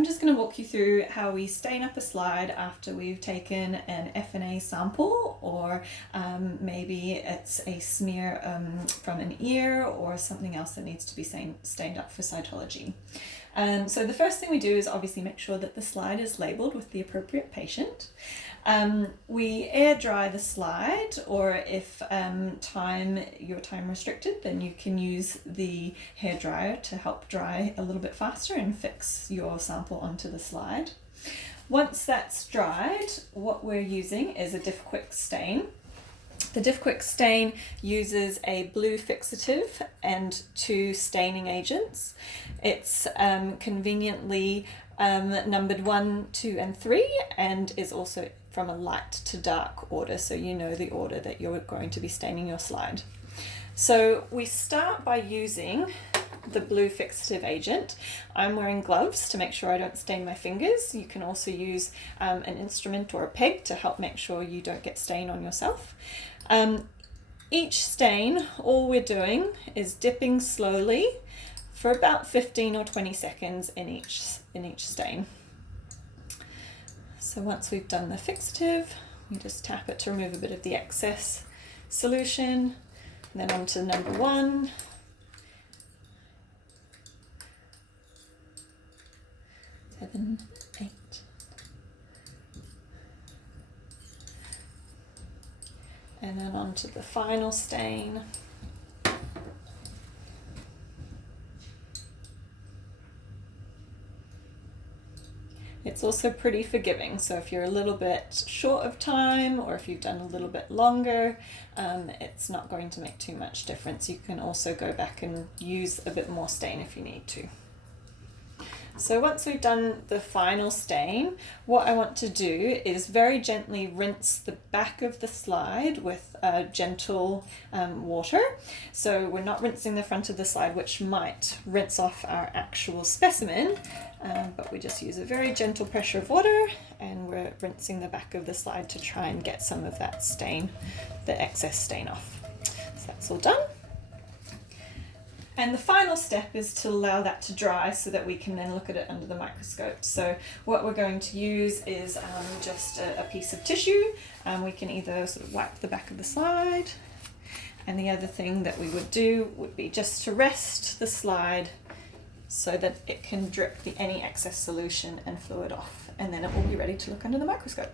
I'm just going to walk you through how we stain up a slide after we've taken an FNA sample, or maybe it's a smear from an ear or something else that needs to be stained up for cytology. So the first thing we do is obviously make sure that the slide is labelled with the appropriate patient. We air dry the slide, or if you're time restricted, then you can use the hairdryer to help dry a little bit faster and fix your sample onto the slide. Once that's dried, what we're using is a Diff Quick stain. The Diff Quick stain uses a blue fixative and 2 staining agents. It's conveniently numbered 1, 2, and 3, and is also from a light to dark order, so you know the order that you're going to be staining your slide. So we start by using the blue fixative agent. I'm wearing gloves to make sure I don't stain my fingers. You can also use an instrument or a peg to help make sure you don't get stain on yourself. Each stain, all we're doing is dipping slowly for about 15 or 20 seconds in each stain. So once we've done the fixative, we just tap it to remove a bit of the excess solution. And then on to number 1. Seven, 8. And then on to the final stain. It's also pretty forgiving, so if you're a little bit short of time, or if you've done a little bit longer, it's not going to make too much difference. You can also go back and use a bit more stain if you need to. So once we've done the final stain, what I want to do is very gently rinse the back of the slide with gentle water. So we're not rinsing the front of the slide, which might rinse off our actual specimen, but we just use a very gentle pressure of water, and we're rinsing the back of the slide to try and get some of that stain, the excess stain off. So that's all done. And the final step is to allow that to dry so that we can then look at it under the microscope. So what we're going to use is just a piece of tissue. We can either sort of wipe the back of the slide, and the other thing that we would do would be just to rest the slide so that it can drip any excess solution and fluid off, and then it will be ready to look under the microscope.